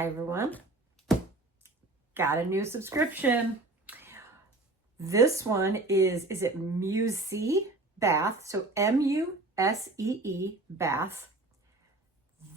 Hi everyone, got a new subscription. This one is it Musee Bath, so M-U-S-E-E Bath.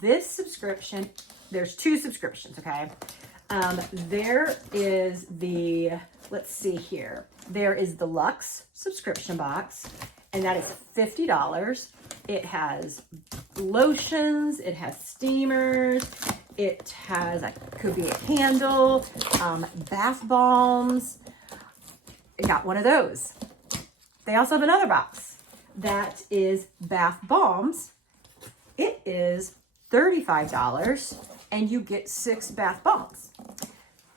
This subscription, there's two subscriptions, okay? There is the, let's see here, there is the Luxe subscription box, and that is $50. It has lotions, it has steamers, it has, could be a candle, bath balms. I got one of those. They also have another box that is bath balms. It is $35 and you get 6 bath balms.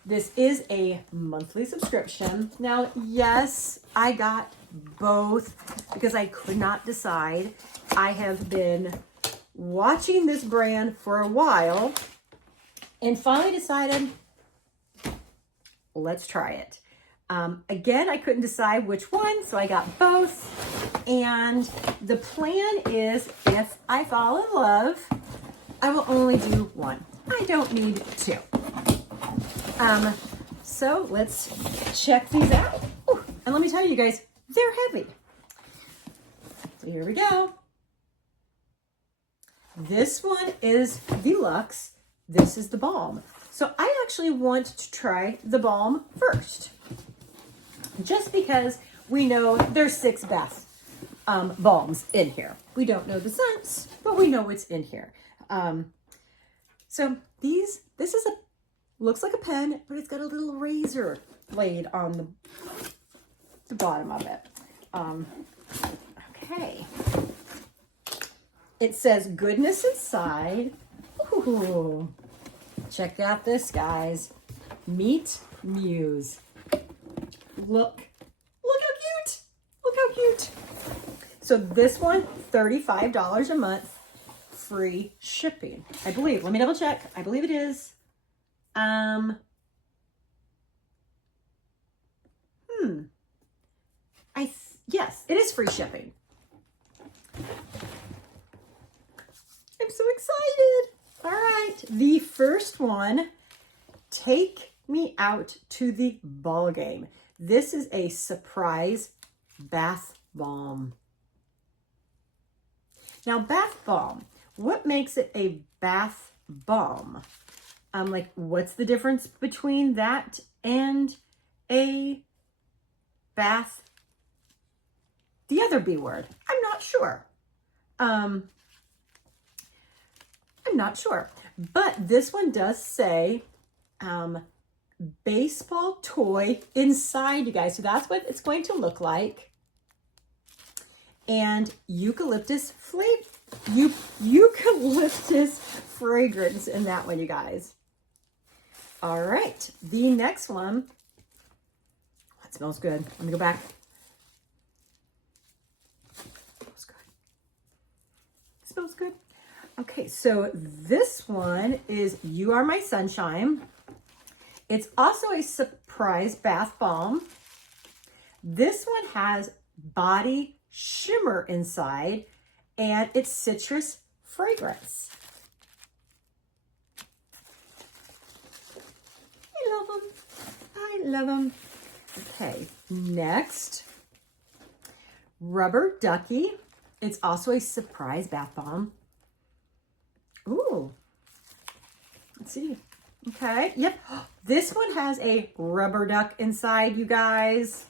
This is a monthly subscription. Now, yes, I got both because I could not decide. I have been watching this brand for a while and finally decided, let's try it. Again, I couldn't decide which one, so I got both. And the plan is if I fall in love, I will only do one. I don't need 2. So let's check these out. Ooh, and let me tell you guys, they're heavy. So here we go. This one is the Luxe. This is the balm. So I actually want to try the balm first. Just because we know there's 6 bath balms in here. We don't know the scents, but we know what's in here. So this is looks like a pen, but it's got a little razor blade on the bottom of it. Okay. It says goodness inside. Ooh. Check out this, guys. Meet Muse. Look how cute. Look how cute. So this one, $35 a month, free shipping. I believe. Let me double check. I believe it is. Yes, it is free shipping. I'm so excited. All right. The first one, take me out to the ball game. This is a surprise bath balm. Now, bath balm, what makes it a bath balm? Like, what's the difference between that and a bath, the other B word? I'm not sure. I'm not sure. But this one does say baseball toy inside, you guys. So that's what it's going to look like. And eucalyptus eucalyptus fragrance in that one, you guys. All right, the next one. It smells good. Let me go back. Smells good. Smells good. Okay, so this one is You Are My Sunshine. It's also a surprise bath balm. This one has body shimmer inside, and it's citrus fragrance. I love them. I love them. Okay, next, Rubber Ducky. It's also a surprise bath balm. Ooh, let's see. Okay, yep. This one has a rubber duck inside, you guys.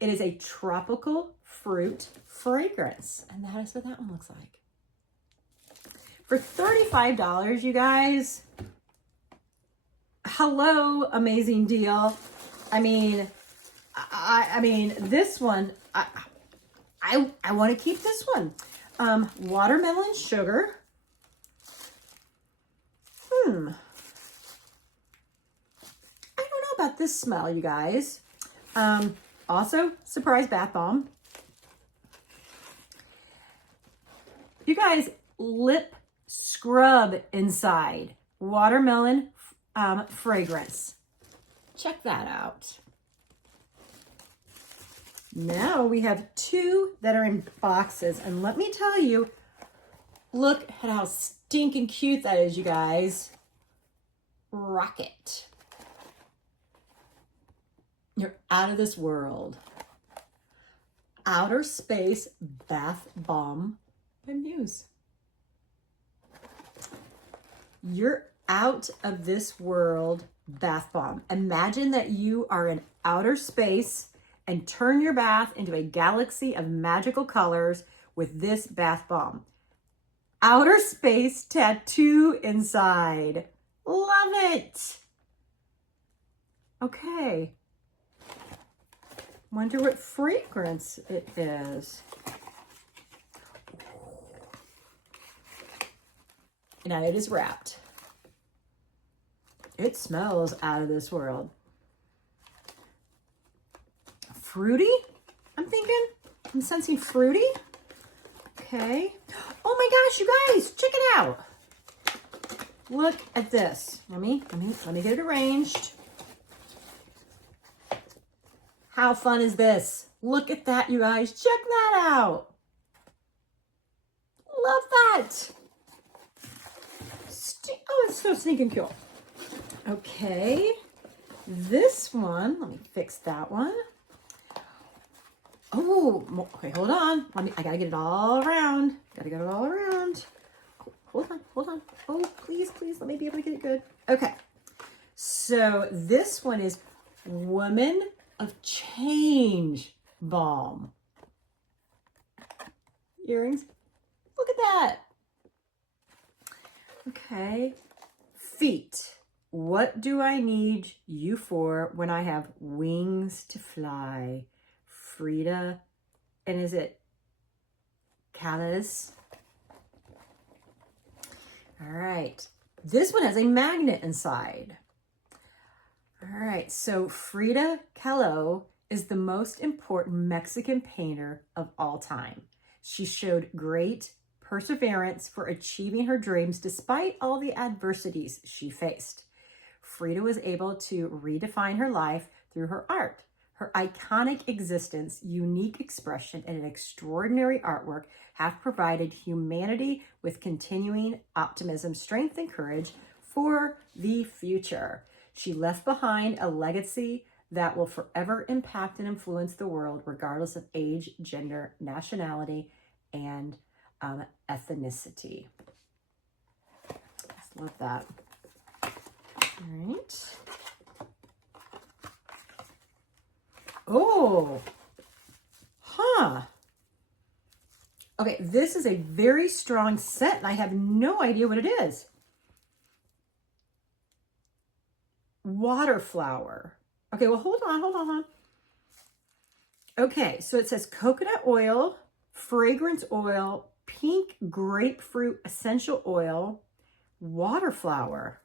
It is a tropical fruit fragrance, and that is what that one looks like. For $35, you guys, hello, amazing deal. I mean, this one, I want to keep this one. Watermelon sugar. I don't know about this smell, you guys. Also, surprise bath balm. You guys, lip scrub inside. Watermelon fragrance. Check that out. Now we have 2 that are in boxes. And let me tell you, look at how stinking cute that is, you guys. rocket. You're out of this world. Outer Space Bath Bomb by Muse. You're out of this world bath bomb. Imagine that you are in outer space and turn your bath into a galaxy of magical colors with this bath bomb. Outer space tattoo inside. Love it. Okay. Wonder what fragrance it is. Now it is wrapped. It smells out of this world. Fruity, I'm thinking. I'm sensing fruity. Okay. Oh my gosh, you guys, check it out. Look at this. Let me get it arranged. How fun is this? Look at that, you guys. Check that out. Love that. Oh, it's so sneaking cool. Okay. This one, let me fix that one. Oh, okay, hold on. I gotta get it all around. Oh, hold on. Oh, please, let me be able to get it good. Okay. So this one is Woman of Change Balm. Earrings. Look at that. Okay. Feet. What do I need you for when I have wings to fly? Frida. And is it Calais? All right. This one has a magnet inside. All right. So Frida Kahlo is the most important Mexican painter of all time. She showed great perseverance for achieving her dreams despite all the adversities she faced. Frida was able to redefine her life through her art. Her iconic existence, unique expression, and an extraordinary artwork have provided humanity with continuing optimism, strength, and courage for the future. She left behind a legacy that will forever impact and influence the world, regardless of age, gender, nationality, and ethnicity. Just love that. All right. Oh, huh. Okay, this is a very strong scent, and I have no idea what it is. Waterflower. Okay, well, hold on. Okay, so it says coconut oil, fragrance oil, pink grapefruit essential oil, waterflower.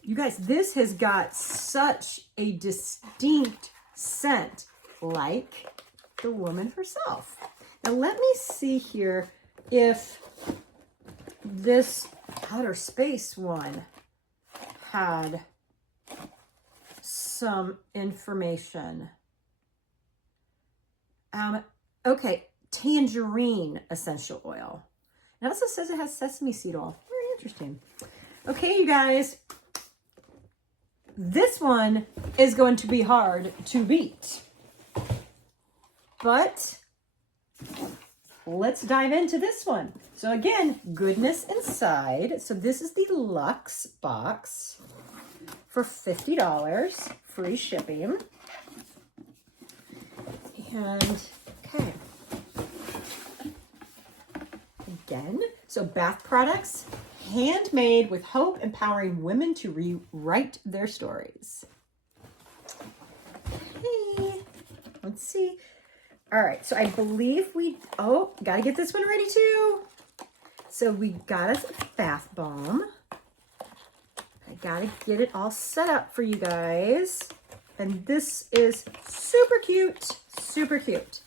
You guys, this has got such a distinct scent, like the woman herself. Now let me see here if this outer space one had some information. Okay, tangerine essential oil. It also says it has sesame seed oil. Very interesting. Okay, you guys, this one is going to be hard to beat, but let's dive into this one. So again, goodness inside. So this is the Luxe box for $50, free shipping. And okay, again, so bath products, handmade with hope, empowering women to rewrite their stories. Okay, let's see. All right, so I believe gotta get this one ready too. So we got us a bath bomb. I gotta get it all set up for you guys. And this is super cute, super cute.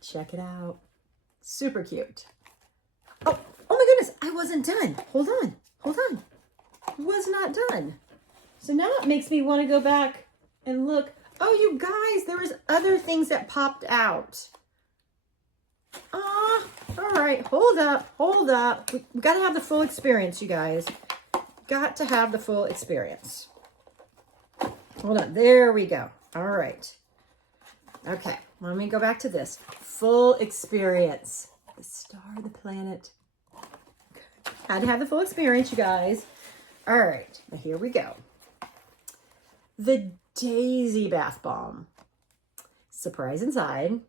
Check it out. Super cute. Oh my goodness, I wasn't done. Hold on. Was not done. So now it makes me want to go back and look. Oh, you guys, there was other things that popped out. All right, hold up. We got to have the full experience, you guys. got to have the full experience. Hold on, there we go. All right. Okay, let me go back to this. Full experience. The star, the planet. Okay. Had to have the full experience, you guys. All right, now here we go. The Daisy Bath Bomb. Surprise inside.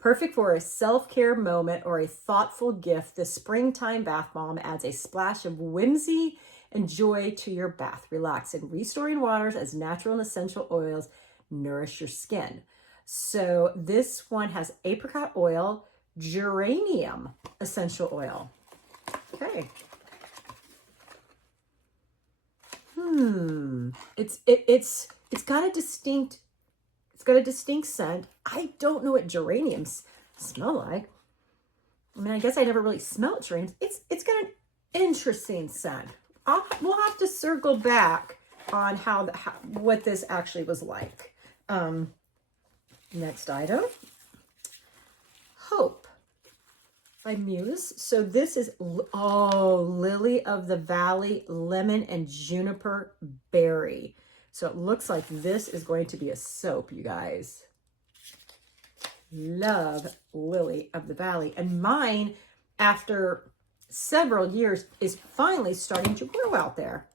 Perfect for a self-care moment or a thoughtful gift, the springtime bath bomb adds a splash of whimsy and joy to your bath. Relax in restoring waters as natural and essential oils nourish your skin. So this one has apricot oil, geranium essential oil. Okay. It's got a distinct scent. I don't know what geraniums smell like. I mean, I guess I never really smelled geraniums. It's got an interesting scent. We'll have to circle back on what this actually was like. Next item, Hope by Muse. So this is, Lily of the Valley, lemon and juniper berry. So it looks like this is going to be a soap, you guys. Love Lily of the Valley. And mine, after several years, is finally starting to grow out there.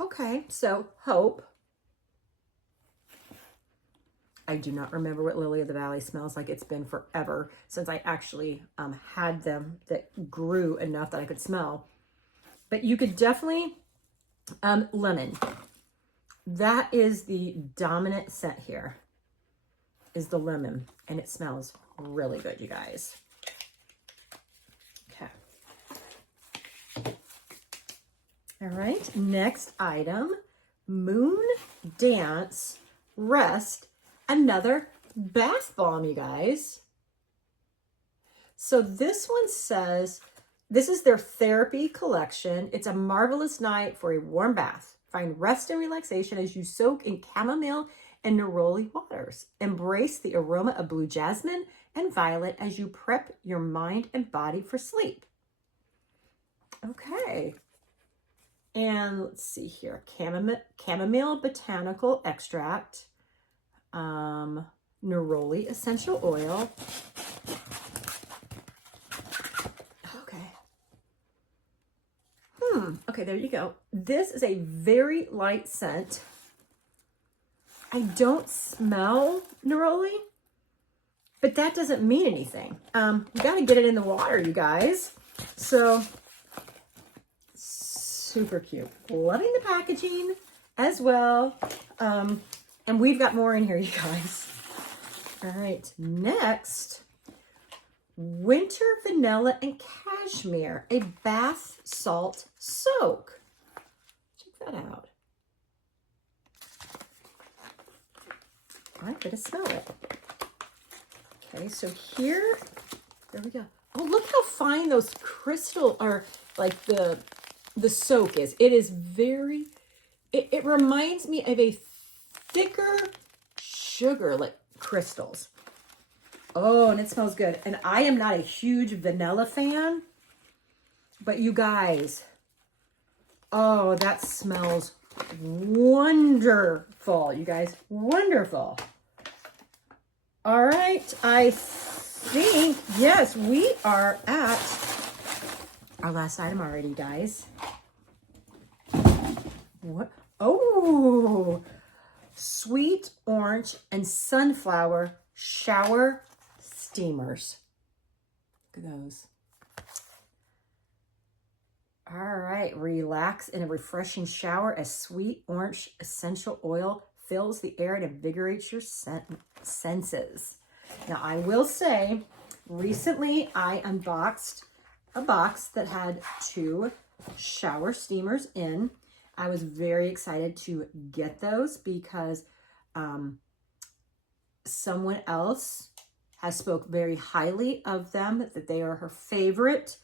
Okay, so Hope. I do not remember what Lily of the Valley smells like. It's been forever since I actually had them that grew enough that I could smell. But you could definitely, lemon. That is the dominant scent here, is the lemon. And it smells really good, you guys. Okay. All right, next item, Moon Dance Rest. Another bath bomb, you guys. So this one says, this is their therapy collection. It's a marvelous night for a warm bath. Find rest and relaxation as you soak in chamomile and neroli waters. Embrace the aroma of blue jasmine and violet as you prep your mind and body for sleep. Okay. And let's see here. Chamomile botanical extract. Neroli essential oil. Okay. Okay, there you go. This is a very light scent. I don't smell neroli, but that doesn't mean anything. We got to get it in the water, you guys. So super cute. Loving the packaging as well. And we've got more in here, you guys. All right, next, Winter Vanilla and Cashmere, a bath salt soak. Check that out. I'm gonna smell it. Okay, so here we go. Oh, look how fine those crystal, or like the soak is. It is very, it reminds me of a thicker sugar, like crystals. Oh, and it smells good. And I am not a huge vanilla fan, but you guys, oh, that smells wonderful, you guys, wonderful. All right, I think, yes, we are at our last item already, guys. What? Oh, sweet orange and sunflower shower steamers. Look at those. All right, relax in a refreshing shower as sweet orange essential oil fills the air and invigorates your senses. Now, I will say, recently I unboxed a box that had 2 shower steamers in. I was very excited to get those because someone else has spoke very highly of them, that they are her favorite.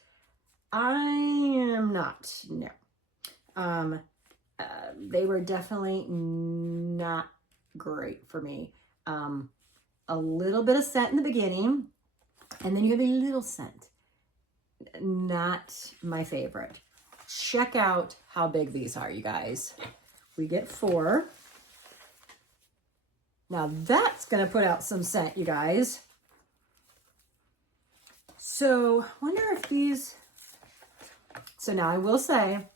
I am not, no. They were definitely not great for me. A little bit of scent in the beginning, and then you have a little scent. Not my favorite. check out how big these are, you guys. We get 4. Now that's going to put out some scent, you guys. So wonder if these, so now I will say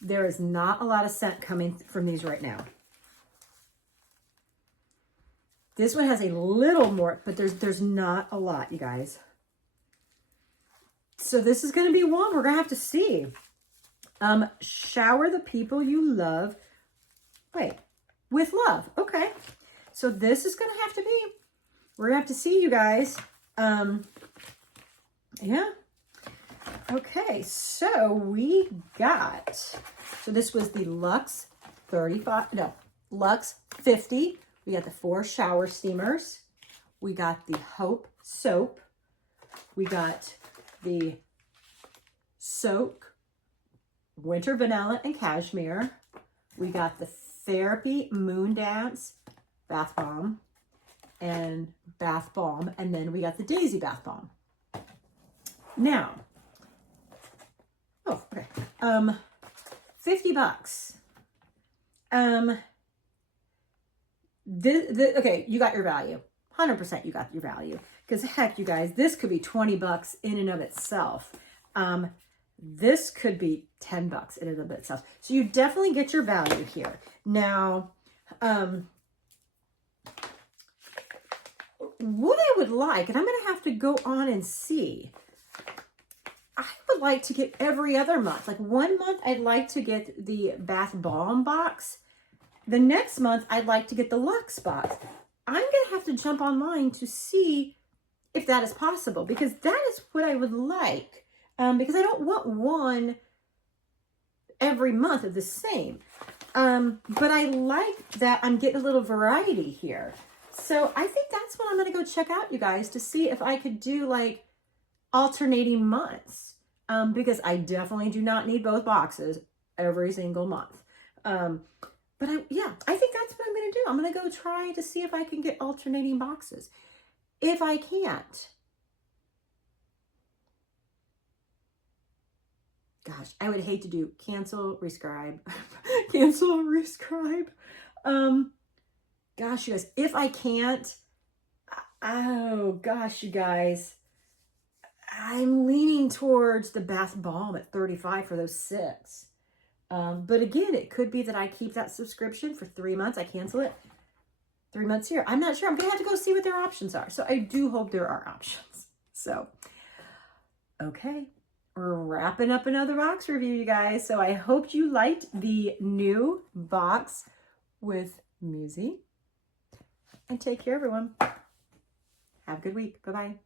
there is not a lot of scent coming from these right now. This one has a little more, but there's not a lot, you guys. So this is going to be one we're going to have to see. Shower the people you love. Wait, with love. Okay. So this is going to have to be, we're going to have to see, you guys. Yeah. Okay. So we got, so this was the Luxe 35, no, Luxe 50. We got the 4 shower steamers. We got the Hope soap. We got the Soak Winter Vanilla and Cashmere. We got the Therapy Moon Dance Bath Bomb and Bath Balm. And then we got the Daisy Bath Bomb. Now, oh, okay. $50. Okay, you got your value. 100% you got your value. Because heck, you guys, this could be $20 in and of itself. This could be $10 in and of itself. So you definitely get your value here. Now, what I would like, and I'm going to have to go on and see, I would like to get every other month. Like 1 month, I'd like to get the Bath Bomb box. The next month, I'd like to get the Luxe box. I'm going to have to jump online to see if that is possible, because that is what I would like. Because I don't want one every month of the same. But I like that I'm getting a little variety here. So I think that's what I'm going to go check out, you guys, to see if I could do like alternating months. Because I definitely do not need both boxes every single month. But yeah, I think that's what I'm going to do. I'm going to go try to see if I can get alternating boxes. If I can't, gosh, I would hate to do cancel, rescribe, cancel, rescribe. Gosh, you guys, if I can't, oh gosh, you guys, I'm leaning towards the Bath Balm at $35 for those 6. But again, it could be that I keep that subscription for 3 months. I cancel it. 3 months here. I'm not sure. I'm going to have to go see what their options are. So I do hope there are options. So, okay. We're wrapping up another box review, you guys. So I hope you liked the new box with Musee. And take care, everyone. Have a good week. Bye-bye.